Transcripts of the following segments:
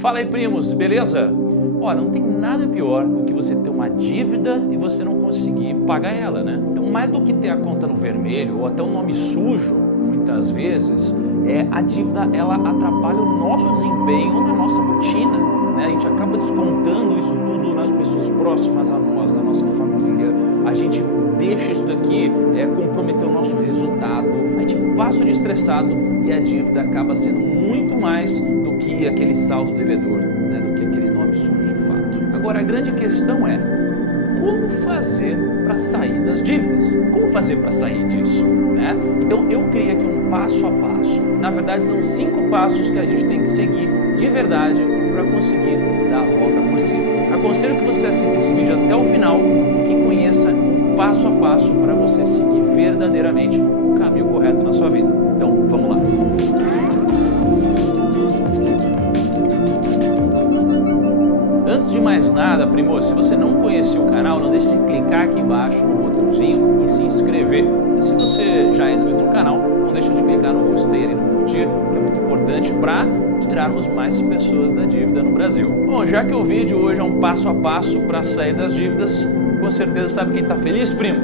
Fala aí, primos, beleza? Olha, não tem nada pior do que você ter uma dívida e você não conseguir pagar ela, né? Então, mais do que ter a conta no vermelho ou até um nome sujo, muitas vezes, a dívida ela atrapalha o nosso desempenho na nossa rotina, né? A gente acaba descontando isso tudo nas pessoas próximas a nós, da nossa família. A gente deixa isso daqui comprometer o nosso resultado, a gente passa o dia estressado e a dívida acaba sendo muito mais do que aquele saldo devedor, né? Do que aquele nome sujo de fato. Agora, a grande questão é como fazer para sair das dívidas? Como fazer para sair disso, né? Então, eu criei aqui um passo a passo. Na verdade, são 5 passos que a gente tem que seguir de verdade para conseguir dar a volta por cima. Aconselho que você assista esse vídeo até o final e que conheça passo a passo para você seguir verdadeiramente o caminho correto na sua vida. Então, vamos lá. Antes de mais nada, primo, se você não conheceu o canal, não deixe de clicar aqui embaixo no botãozinho e se inscrever. E se você já é inscrito no canal, não deixe de clicar no gostei e no curtir, que é muito importante para tirarmos mais pessoas da dívida no Brasil. Bom, já que o vídeo hoje é um passo a passo para sair das dívidas, com certeza sabe quem está feliz, primo?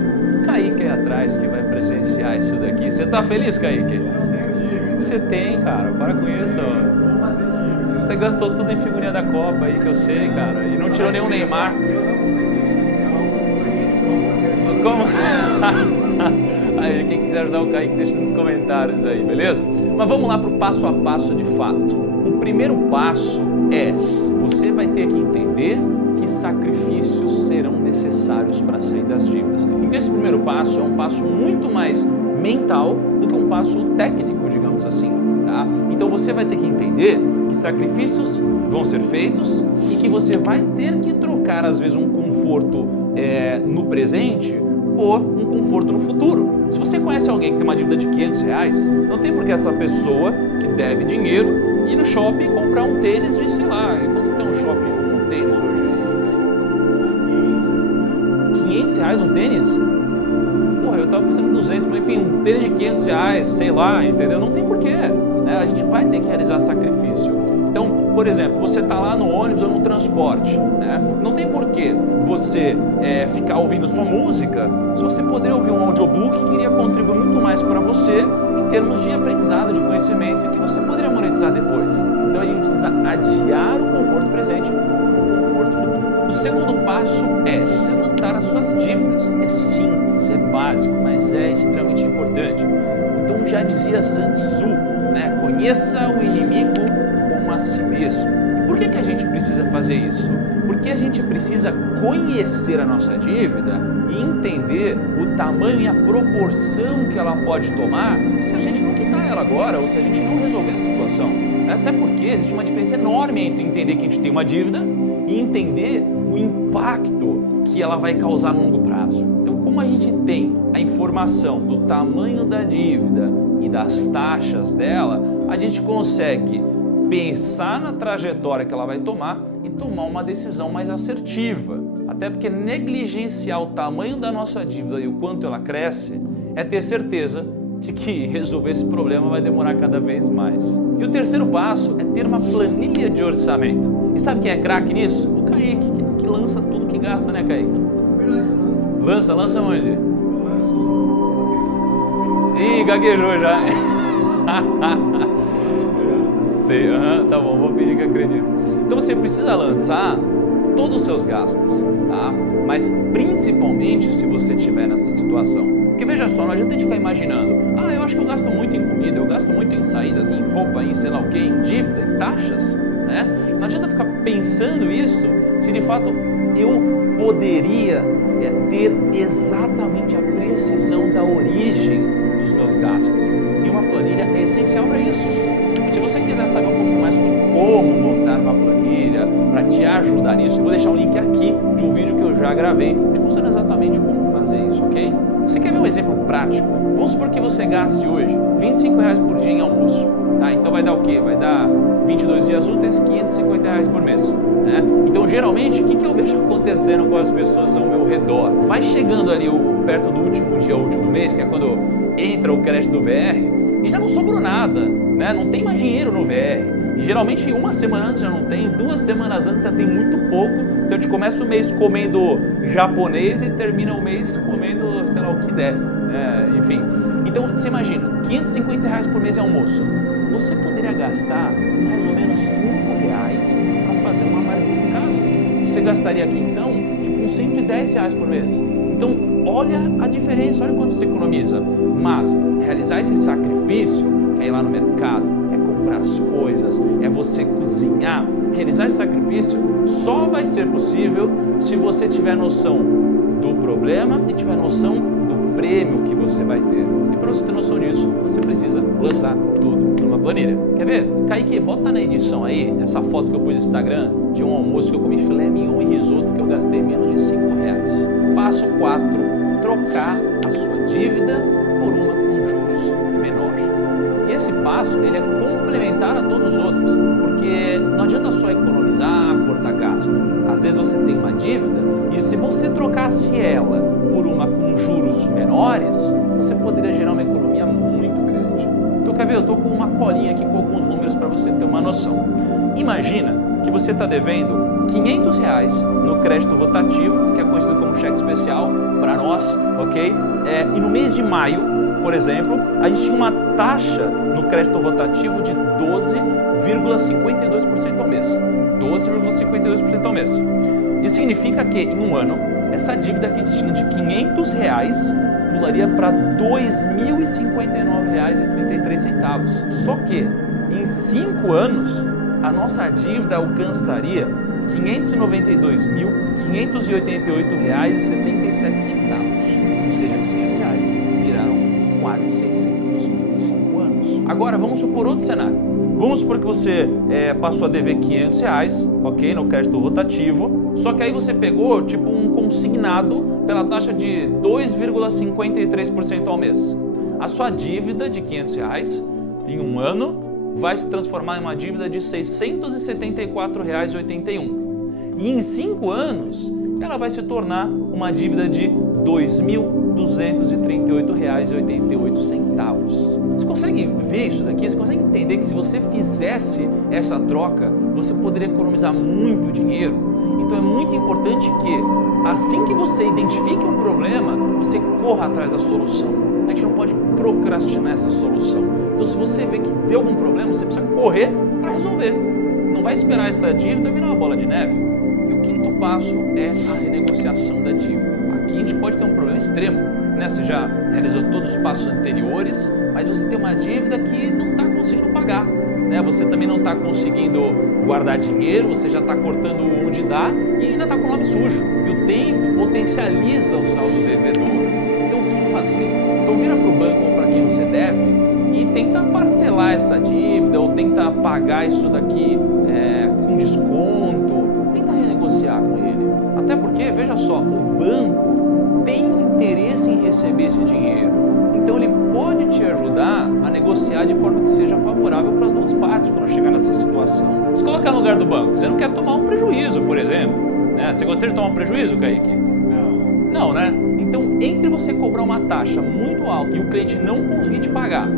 Kaique aí atrás que vai presenciar isso daqui. Você está feliz, Kaique? Eu não tenho dívida. Você tem, cara. Para com isso, ó. Você gastou tudo em figurinha da Copa aí, que eu sei, cara. E não tirou nenhum Neymar. Como? Aí, quem quiser ajudar o Kaique, deixa nos comentários aí, beleza? Mas vamos lá pro passo a passo de fato. O primeiro passo é, você vai ter que entender que sacrifícios serão necessários para sair das dívidas. Então esse primeiro passo é um passo muito mais mental do que um passo técnico, digamos assim, tá? Então você vai ter que entender que sacrifícios vão ser feitos e que você vai ter que trocar às vezes um conforto no presente por um conforto no futuro. Se você conhece alguém que tem uma dívida de R$500, não tem por que essa pessoa que deve dinheiro ir no shopping e comprar um tênis de, sei lá, quanto que tem um shopping, um tênis hoje aí? R$500 um tênis? Porra, eu tava pensando em 200, mas enfim, um tênis de R$500, sei lá, entendeu? Não tem porquê, né? A gente vai ter que realizar sacrifício. Então, por exemplo, você está lá no ônibus ou no transporte, né? Não tem porquê você ficar ouvindo sua música se você poderia ouvir um audiobook que iria contribuir muito mais para você em termos de aprendizado, de conhecimento e que você poderia monetizar depois. Então a gente precisa adiar o conforto presente para o conforto futuro. O segundo passo é levantar as suas dívidas. É simples, é básico, mas é extremamente importante. Então já dizia Sun Tzu, né? Conheça o inimigo como a si mesmo. E por que a gente precisa fazer isso? Porque a gente precisa conhecer a nossa dívida e entender o tamanho e a proporção que ela pode tomar se a gente não quitar ela agora ou se a gente não resolver a situação. Até porque existe uma diferença enorme entre entender que a gente tem uma dívida e entender o impacto que ela vai causar no longo prazo. Então, como a gente tem a informação do tamanho da dívida e das taxas dela, a gente consegue pensar na trajetória que ela vai tomar e tomar uma decisão mais assertiva. Até porque negligenciar o tamanho da nossa dívida e o quanto ela cresce é ter certeza de que resolver esse problema vai demorar cada vez mais. E o terceiro passo é ter uma planilha de orçamento. E sabe quem é craque nisso? O Kaique, que lança tudo que gasta, né, Kaique? Lança onde? Ih, gaguejou já. Sei, tá bom, vou pedir que acredito. Então você precisa lançar todos os seus gastos, tá? Mas principalmente se você estiver nessa situação. Porque veja só, não adianta a gente ficar imaginando, eu acho que eu gasto muito em comida, eu gasto muito em saídas, em roupa, em sei lá o que, em dívida, em taxas, né? Não adianta ficar pensando isso se de fato eu poderia ter exatamente a precisão da origem dos meus gastos. E uma planilha é essencial para isso. Se você quiser saber um pouquinho mais sobre como montar uma planilha para te ajudar nisso, eu vou deixar um link aqui de um vídeo que eu já gravei te mostrando exatamente como fazer isso, ok? Você quer ver um exemplo prático? Vamos supor que você gaste hoje R$25 por dia em almoço, tá? Então vai dar o quê? Vai dar 22 dias úteis, R$550 por mês, né? Então geralmente, o que eu vejo acontecendo com as pessoas ao meu redor? Vai chegando ali perto do último dia útil do mês, que é quando entra o crédito do VR, e já não sobrou nada. né? Não tem mais dinheiro no VR. E geralmente uma semana antes já não tem, 2 semanas antes já tem muito pouco. Então a gente começa o mês comendo japonês e termina o mês comendo, sei lá, o que der. Enfim. Então você imagina, R$550 por mês é almoço. Você poderia gastar mais ou menos R$5 para fazer uma marmita em casa. Você gastaria aqui então tipo uns R$110 por mês. Então olha a diferença, olha quanto você economiza. Mas realizar esse sacrifício é ir lá no mercado, é comprar as coisas, é você cozinhar. Realizar esse sacrifício só vai ser possível se você tiver noção do problema e tiver noção do prêmio que você vai ter. E para você ter noção disso, você precisa lançar tudo numa planilha. Quer ver? Kaique, bota na edição aí essa foto que eu pus no Instagram de um almoço que eu comi filé mignon e risoto que eu gastei menos de R$5. Passo 4, trocar a sua dívida por uma com juros menor. E esse passo ele é complementar a todos os outros, porque não adianta só economizar, cortar gasto. Às vezes você tem uma dívida e se você trocasse ela por uma com juros menores, você poderia gerar uma economia muito grande. Então quer ver? Eu estou com uma colinha aqui com alguns números para você ter uma noção. Imagina que você está devendo R$500 no crédito rotativo, que é conhecido como cheque especial para nós, ok? E no mês de maio, por exemplo, a gente tinha uma taxa no crédito rotativo de 12,52% ao mês. 12,52% ao mês. Isso significa que em um ano, essa dívida que a gente tinha de R$500 pularia para R$2.059,33. Só que em 5 anos, a nossa dívida alcançaria R$592.588,77. Ou seja, R$500 viraram quase R$600 mil em 5 anos. Agora, vamos supor outro cenário. Vamos supor que você passou a dever R$500, ok, no crédito rotativo, só que aí você pegou tipo um consignado pela taxa de 2,53% ao mês. A sua dívida de R$500 em um ano vai se transformar em uma dívida de R$674,81. E em 5 anos, ela vai se tornar uma dívida de R$2.238,88. Você consegue ver isso daqui? Você consegue entender que se você fizesse essa troca, você poderia economizar muito dinheiro? Então é muito importante que, assim que você identifique um problema, você corra atrás da solução. A gente não pode procrastinar essa solução. Então se você vê que deu algum problema, você precisa correr para resolver. Não vai esperar essa dívida virar uma bola de neve. E o quinto passo é a renegociação da dívida. Aqui a gente pode ter um problema extremo, né? Você já realizou todos os passos anteriores, mas você tem uma dívida que não está conseguindo pagar, né? Você também não está conseguindo guardar dinheiro, você já está cortando onde dá e ainda está com o nome sujo. E o tempo potencializa o saldo devedor. Então o que fazer? Então vira para o banco ou para quem você deve e tenta parcelar essa dívida ou tenta pagar isso daqui com desconto, tenta renegociar com ele. Até porque, veja só, o banco tem um interesse em receber esse dinheiro. Então ele pode te ajudar a negociar de forma que seja favorável para as duas partes quando chegar nessa situação. Se colocar no lugar do banco, você não quer tomar um prejuízo, por exemplo, né? Você gostaria de tomar um prejuízo, Kaique? Não, né? Então, entre você cobrar uma taxa muito alta e o cliente não conseguir te pagar,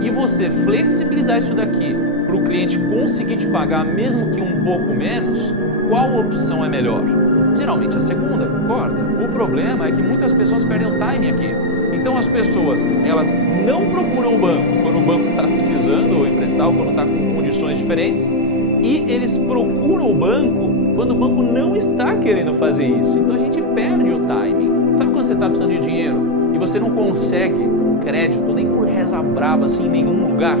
e você flexibilizar isso daqui para o cliente conseguir te pagar mesmo que um pouco menos, qual opção é melhor? Geralmente a segunda, concorda? O problema é que muitas pessoas perdem o timing aqui. Então as pessoas, elas não procuram o banco quando o banco está precisando ou emprestar ou quando está com condições diferentes, e eles procuram o banco quando o banco não está querendo fazer isso. Então a gente perde o timing. Sabe quando você está precisando de dinheiro e você não consegue crédito nem por reza brava assim em nenhum lugar?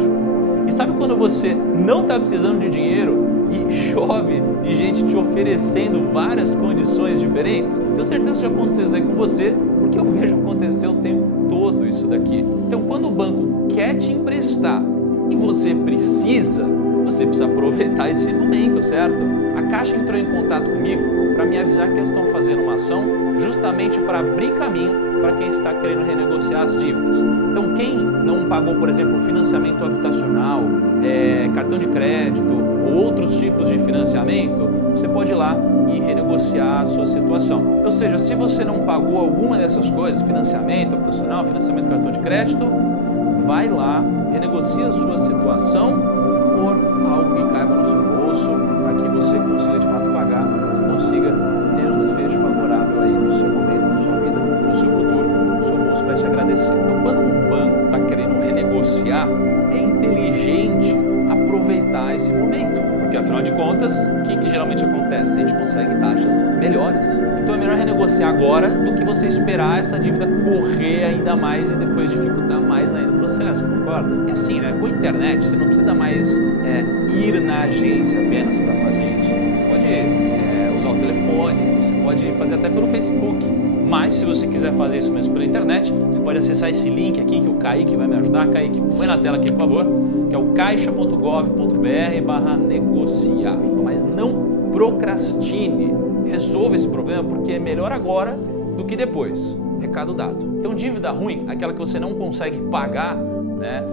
E sabe quando você não está precisando de dinheiro e chove de gente te oferecendo várias condições diferentes? Tenho certeza que já aconteceu isso daí com você, porque eu vejo acontecer o tempo todo isso daqui. Então quando o banco quer te emprestar e você precisa aproveitar esse momento, certo? A Caixa entrou em contato comigo para me avisar que eles estão fazendo uma ação justamente para abrir caminho para quem está querendo renegociar as dívidas. Então quem não pagou, por exemplo, financiamento habitacional, cartão de crédito ou outros tipos de financiamento, você pode ir lá e renegociar a sua situação. Ou seja, se você não pagou alguma dessas coisas, financiamento habitacional, financiamento cartão de crédito, vai lá, renegocie a sua situação por algo que caiba no seu bolso, para que você consiga de fato pagar e consiga ter um desfecho favorável aí no seu momento, na sua vida, no seu futuro. O seu bolso vai te agradecer. Então, quando um banco está querendo renegociar, é inteligente aproveitar esse momento, porque afinal de contas, o que geralmente acontece? A gente consegue taxas melhores. Então é melhor renegociar agora do que você esperar essa dívida correr ainda mais e depois dificultar mais ainda o processo, concorda? E assim, né, com a internet você não precisa mais ir na agência apenas para fazer isso. Você pode usar o telefone, você pode fazer até pelo Facebook. Mas se você quiser fazer isso mesmo pela internet, você pode acessar esse link aqui que o Kaique vai me ajudar. Kaique, põe na tela aqui, por favor, que é o caixa.gov.br/negociar. Mas não procrastine, resolva esse problema porque é melhor agora do que depois. Recado dado. Então, dívida ruim, aquela que você não consegue pagar, né,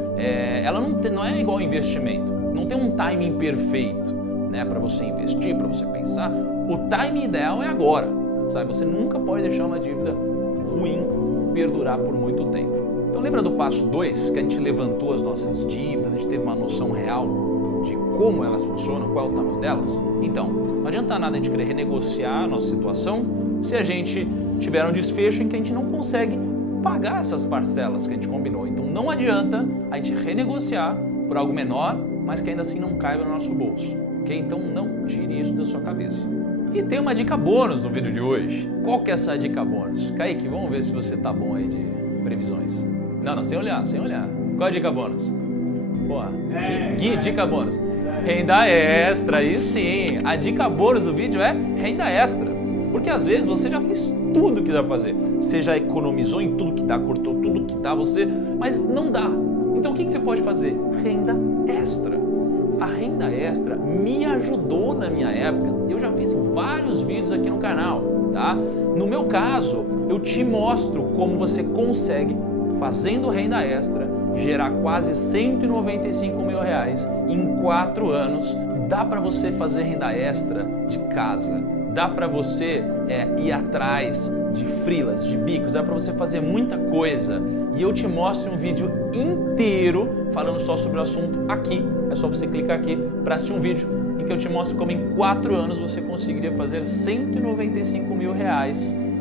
ela não é igual ao investimento. Não tem um timing perfeito, né, para você investir, para você pensar. O timing ideal é agora. Sabe? Você nunca pode deixar uma dívida ruim perdurar por muito tempo. Então lembra do passo 2, que a gente levantou as nossas dívidas, a gente teve uma noção real de como elas funcionam, qual é o tamanho delas? Então, não adianta nada a gente querer renegociar a nossa situação se a gente tiver um desfecho em que a gente não consegue pagar essas parcelas que a gente combinou. Então não adianta a gente renegociar por algo menor, mas que ainda assim não caiba no nosso bolso. Ok? Então não tire isso da sua cabeça. E tem uma dica bônus no vídeo de hoje. Qual que é essa dica bônus? Kaique, vamos ver se você tá bom aí de previsões. Não, sem olhar. Qual é a dica bônus? Porra, Gui, dica bônus. Renda extra, aí sim. A dica bônus do vídeo é renda extra. Porque às vezes você já fez tudo que dá pra fazer. Você já economizou em tudo que dá, cortou tudo que dá, mas não dá. Então o que você pode fazer? Renda extra. A renda extra me ajudou na minha época. Eu já fiz vários vídeos aqui no canal, tá? No meu caso, eu te mostro como você consegue, fazendo renda extra, gerar quase R$195 mil em 4 anos. Dá para você fazer renda extra de casa. Dá para você ir atrás de freelas, de bicos, dá para você fazer muita coisa. E eu te mostro um vídeo inteiro falando só sobre o assunto aqui. É só você clicar aqui para assistir um vídeo em que eu te mostro como em 4 anos você conseguiria fazer R$195 mil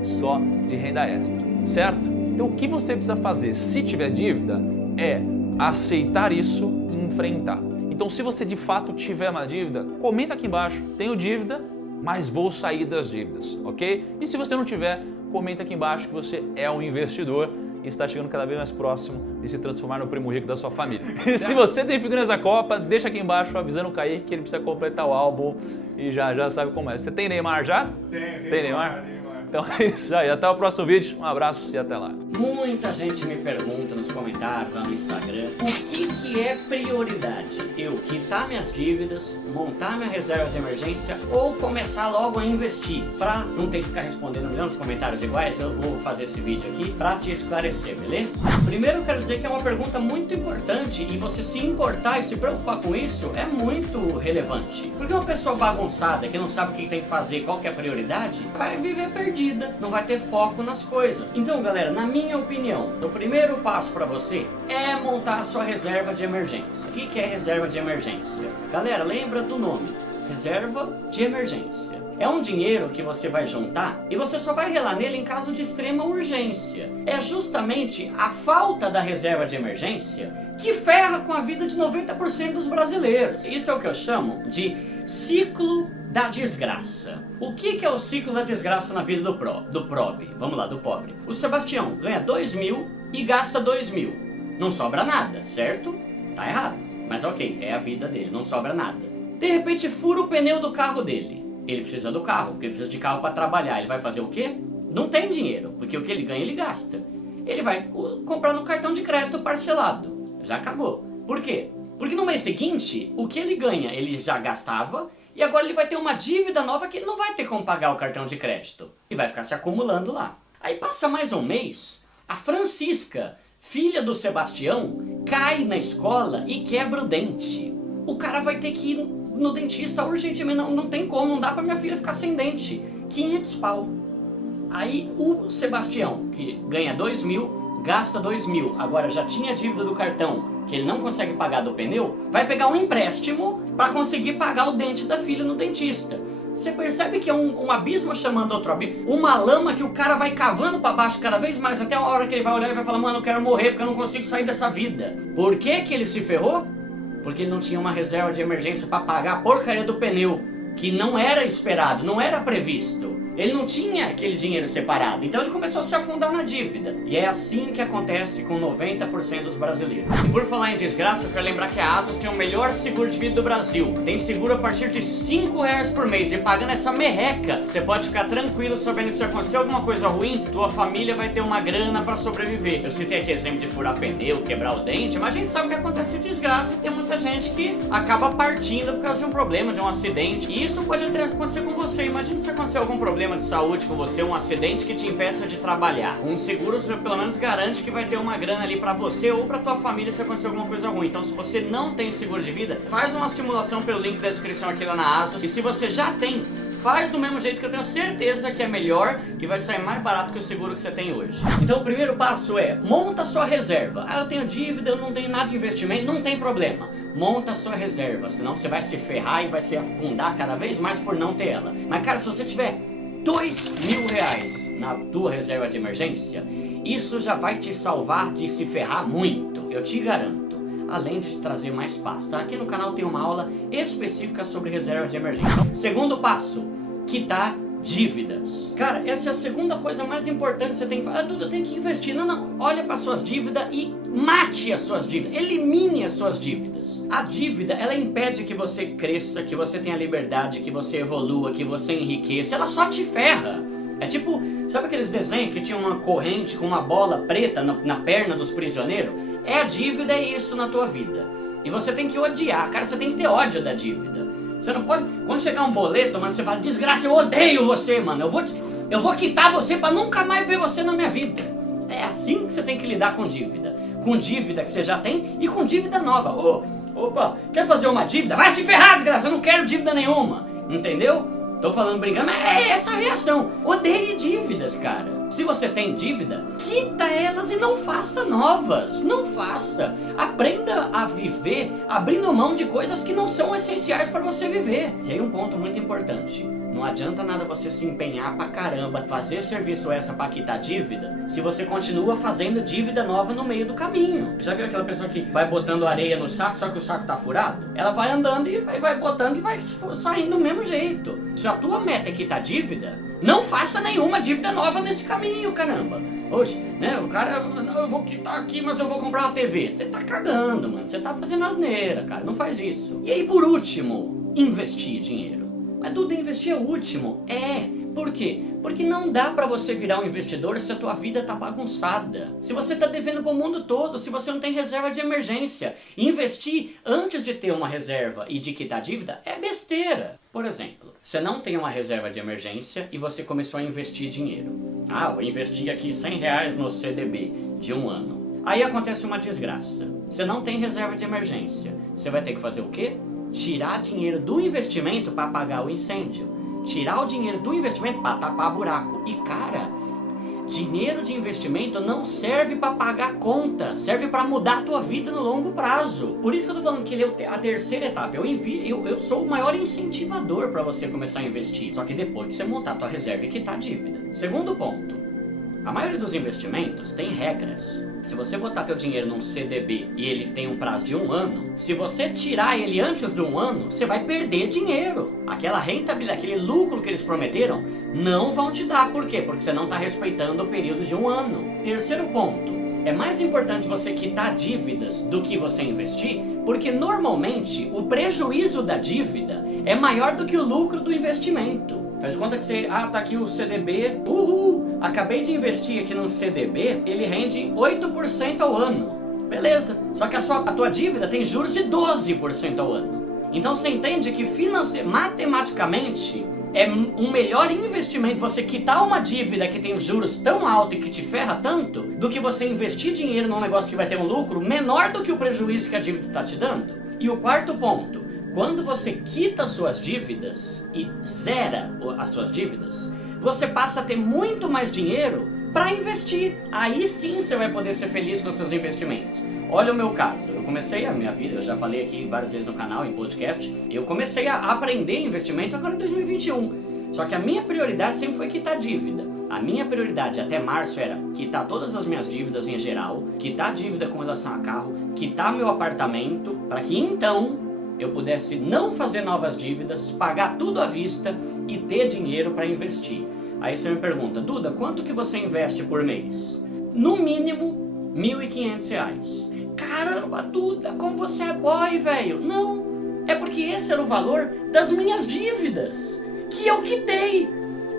só de renda extra, certo? Então o que você precisa fazer se tiver dívida é aceitar isso e enfrentar. Então se você de fato tiver uma dívida, comenta aqui embaixo, tenho dívida, mas vou sair das dívidas, ok? E se você não tiver, comenta aqui embaixo que você é um investidor e está chegando cada vez mais próximo de se transformar no primo rico da sua família. E se você tem figurinhas da Copa, deixa aqui embaixo avisando o Kaique que ele precisa completar o álbum e já sabe como é. Você tem Neymar já? Tem Neymar? Então é isso aí, até o próximo vídeo, um abraço e até lá. Muita gente me pergunta nos comentários lá no Instagram o que é prioridade? Eu quitar minhas dívidas, montar minha reserva de emergência ou começar logo a investir? Pra não ter que ficar respondendo um milhão de comentários iguais, eu vou fazer esse vídeo aqui pra te esclarecer, beleza? Primeiro eu quero dizer que é uma pergunta muito importante e você se importar e se preocupar com isso é muito relevante. Porque uma pessoa bagunçada que não sabe o que tem que fazer, qual que é a prioridade, vai viver perdida, não vai ter foco nas coisas. Então galera, na minha opinião, o primeiro passo para você é montar a sua reserva de emergência. O que é reserva de emergência? Galera, lembra do nome, reserva de emergência. É um dinheiro que você vai juntar e você só vai relar nele em caso de extrema urgência. É justamente a falta da reserva de emergência que ferra com a vida de 90% dos brasileiros. Isso é o que eu chamo de ciclo da desgraça. O que é o ciclo da desgraça na vida do pobre? Vamos lá, do pobre. O Sebastião ganha 2.000 e gasta 2.000. Não sobra nada, certo? Tá errado. Mas ok, é a vida dele, não sobra nada. De repente fura o pneu do carro dele. Ele precisa do carro, porque ele precisa de carro para trabalhar. Ele vai fazer o quê? Não tem dinheiro, porque o que ele ganha ele gasta. Ele vai comprar no cartão de crédito parcelado. Já cagou. Por quê? Porque no mês seguinte, o que ele ganha ele já gastava e agora ele vai ter uma dívida nova que ele não vai ter como pagar o cartão de crédito. E vai ficar se acumulando lá. Aí passa mais um mês, a Francisca, filha do Sebastião, cai na escola e quebra o dente. O cara vai ter que ir no dentista urgentemente, não tem como, não dá pra minha filha ficar sem dente. 500 pau. Aí o Sebastião, que ganha 2.000, gasta 2.000, agora já tinha dívida do cartão, que ele não consegue pagar do pneu, vai pegar um empréstimo para conseguir pagar o dente da filha no dentista. Você percebe que é um abismo chamando outro abismo, uma lama que o cara vai cavando para baixo cada vez mais, até a hora que ele vai olhar e vai falar, mano, eu quero morrer porque eu não consigo sair dessa vida. Por que que ele se ferrou? Porque ele não tinha uma reserva de emergência para pagar a porcaria do pneu, que não era esperado, não era previsto. Ele não tinha aquele dinheiro separado, então ele começou a se afundar na dívida. E é assim que acontece com 90% dos brasileiros. E por falar em desgraça, eu quero lembrar que a Asus tem o melhor seguro de vida do Brasil. Tem seguro a partir de R$5 por mês, e pagando essa merreca, você pode ficar tranquilo sabendo que se acontecer alguma coisa ruim, tua família vai ter uma grana pra sobreviver. Eu citei aqui exemplo de furar pneu, quebrar o dente, mas a gente sabe que acontece desgraça e tem muita gente que acaba partindo por causa de um problema, de um acidente. E isso pode até acontecer com você. Imagina se acontecer algum problema de saúde com você, um acidente que te impeça de trabalhar. Um seguro pelo menos garante que vai ter uma grana ali pra você ou pra tua família se acontecer alguma coisa ruim. Então se você não tem seguro de vida, faz uma simulação pelo link da descrição aqui lá na Asus. E se você já tem, faz do mesmo jeito, que eu tenho certeza que é melhor e vai sair mais barato que o seguro que você tem hoje. Então o primeiro passo é, monta sua reserva. Ah, eu tenho dívida, eu não tenho nada de investimento, não tem problema. Monta sua reserva, senão você vai se ferrar e vai se afundar cada vez mais por não ter ela. Mas cara, se você tiver R$2.000 na tua reserva de emergência, isso já vai te salvar de se ferrar muito, eu te garanto. Além de te trazer mais paz, tá? Aqui no canal tem uma aula específica sobre reserva de emergência. Segundo passo, quitar dívidas. Cara, essa é a segunda coisa mais importante que você tem que fazer. Ah, Duda, eu tenho que investir. Não, olha para suas dívidas e mate as suas dívidas. Elimine as suas dívidas. A dívida, ela impede que você cresça, que você tenha liberdade, que você evolua, que você enriqueça. Ela só te ferra. É tipo, sabe aqueles desenhos que tinha uma corrente com uma bola preta na perna dos prisioneiros? É a dívida, é isso na tua vida. E você tem que odiar, cara, você tem que ter ódio da dívida. Você não pode, quando chegar um boleto, mano, você fala, desgraça, eu odeio você, mano. Eu vou quitar você pra nunca mais ver você na minha vida. É assim que você tem que lidar com dívida. Com dívida que você já tem e com dívida nova. Opa, quer fazer uma dívida? Vai se ferrar, desgraça, eu não quero dívida nenhuma. Entendeu? Tô falando brincando, mas é essa a reação. Odeie dívidas, cara. Se você tem dívida, quita elas e não faça novas. Não faça. Aprenda a viver abrindo mão de coisas que não são essenciais para você viver. E aí um ponto muito importante. Não adianta nada você se empenhar pra caramba, fazer serviço extra pra quitar dívida, se você continua fazendo dívida nova no meio do caminho. Já viu aquela pessoa que vai botando areia no saco, só que o saco tá furado? Ela vai andando e vai botando e vai saindo do mesmo jeito. Se a tua meta é quitar dívida, não faça nenhuma dívida nova nesse caminho, caramba. Oxe, né, o cara, eu vou quitar aqui, mas eu vou comprar uma TV. Você tá cagando, mano, você tá fazendo asneira, cara, não faz isso. E aí, por último, investir dinheiro. Mas Duda, investir é o último? É. Por quê? Porque não dá pra você virar um investidor se a tua vida tá bagunçada. Se você tá devendo pro mundo todo, se você não tem reserva de emergência. Investir antes de ter uma reserva e de quitar dívida é besteira. Por exemplo, você não tem uma reserva de emergência e você começou a investir dinheiro. Ah, vou investir aqui R$100 no CDB de um ano. Aí acontece uma desgraça. Você não tem reserva de emergência. Você vai ter que fazer o quê? Tirar dinheiro do investimento para pagar o incêndio. Tirar o dinheiro do investimento para tapar buraco. E cara, dinheiro de investimento não serve para pagar conta, serve para mudar a tua vida no longo prazo. Por isso que eu tô falando que ele é a terceira etapa. Eu sou o maior incentivador para você começar a investir. Só que depois que você montar a tua reserva e quitar a dívida. Segundo ponto. A maioria dos investimentos tem regras. Se você botar teu dinheiro num CDB e ele tem um prazo de 1 ano, se você tirar ele antes de 1 ano, você vai perder dinheiro. Aquela rentabilidade, aquele lucro que eles prometeram, não vão te dar. Por quê? Porque você não está respeitando o período de 1 ano. Terceiro ponto. É mais importante você quitar dívidas do que você investir, porque normalmente o prejuízo da dívida é maior do que o lucro do investimento. Faz de conta que você, tá aqui o CDB, acabei de investir aqui num CDB, ele rende 8% ao ano. Beleza, só que a tua dívida tem juros de 12% ao ano. Então você entende que matematicamente é um melhor investimento você quitar uma dívida que tem juros tão altos e que te ferra tanto, do que você investir dinheiro num negócio que vai ter um lucro menor do que o prejuízo que a dívida está te dando. E o quarto ponto. Quando você quita suas dívidas e zera as suas dívidas, você passa a ter muito mais dinheiro para investir. Aí sim você vai poder ser feliz com seus investimentos. Olha o meu caso, eu comecei a minha vida, eu já falei aqui várias vezes no canal, em podcast, eu comecei a aprender investimento agora em 2021. Só que a minha prioridade sempre foi quitar dívida. A minha prioridade até março era quitar todas as minhas dívidas em geral, quitar dívida com relação a carro, quitar meu apartamento, para que então eu pudesse não fazer novas dívidas, pagar tudo à vista e ter dinheiro para investir. Aí você me pergunta, Duda, quanto que você investe por mês? No mínimo, R$1.500. Caramba, Duda, como você é boy, velho. Não, é porque esse era o valor das minhas dívidas, que eu quitei.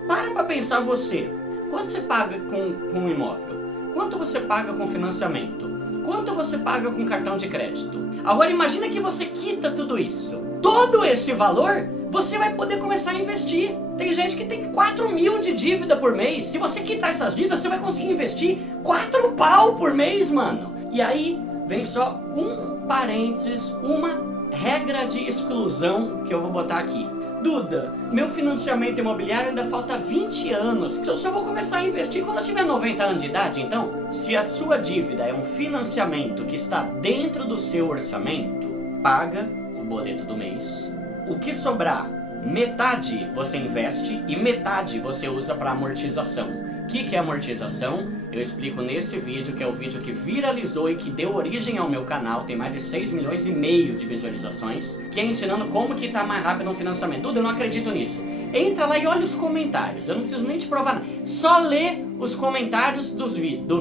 Para pensar você, quanto você paga com um imóvel? Quanto você paga com financiamento? Quanto você paga com cartão de crédito? Agora imagina que você quita tudo isso. Todo esse valor, você vai poder começar a investir. Tem gente que tem 4.000 de dívida por mês. Se você quitar essas dívidas, você vai conseguir investir 4 pau por mês, mano. E aí, vem só um parênteses, uma regra de exclusão que eu vou botar aqui. Duda, meu financiamento imobiliário ainda falta 20 anos. Eu só vou começar a investir quando eu tiver 90 anos de idade, então? Se a sua dívida é um financiamento que está dentro do seu orçamento, paga o boleto do mês. O que sobrar, metade você investe e metade você usa para amortização. O que é amortização? Eu explico nesse vídeo, que é o vídeo que viralizou e que deu origem ao meu canal, tem mais de 6,5 milhões de visualizações, que é ensinando como quitar mais rápido um financiamento. Duda, eu não acredito nisso. Entra lá e olha os comentários, eu não preciso nem te provar nada. Só lê os comentários do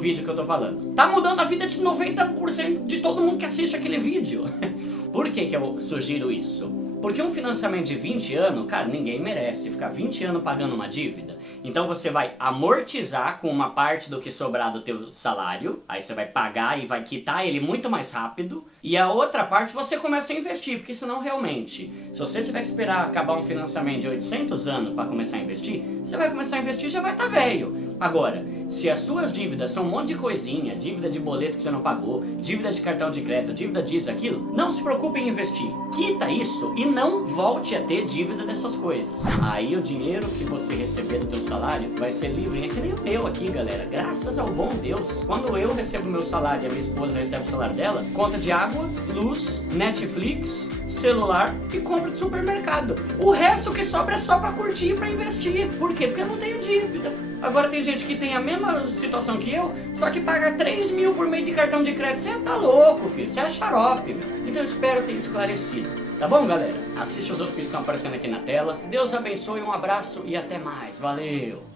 vídeo que eu tô falando. Tá mudando a vida de 90% de todo mundo que assiste aquele vídeo. Por que eu sugiro isso? Porque um financiamento de 20 anos, cara, ninguém merece ficar 20 anos pagando uma dívida. Então você vai amortizar com uma parte do que sobrar do teu salário, aí você vai pagar e vai quitar ele muito mais rápido, e a outra parte você começa a investir, porque senão realmente, se você tiver que esperar acabar um financiamento de 800 anos para começar a investir, você vai começar a investir e já vai estar velho. Agora, se as suas dívidas são um monte de coisinha, dívida de boleto que você não pagou, dívida de cartão de crédito, dívida disso, aquilo, não se preocupe em investir. Quita isso e não volte a ter dívida dessas coisas. Aí o dinheiro que você receber do teu salário vai ser livre. É que nem o meu aqui, galera. Graças ao bom Deus. Quando eu recebo meu salário e a minha esposa recebe o salário dela, conta de água, luz, Netflix, celular e compra de supermercado. O resto que sobra é só pra curtir e pra investir. Por quê? Porque eu não tenho dívida. Agora tem gente que tem a mesma situação que eu, só que paga 3.000 por mês de cartão de crédito. Você tá louco, filho. Você é xarope, meu. Então eu espero ter esclarecido. Tá bom, galera? Assiste os outros vídeos que estão aparecendo aqui na tela. Deus abençoe, um abraço e até mais. Valeu!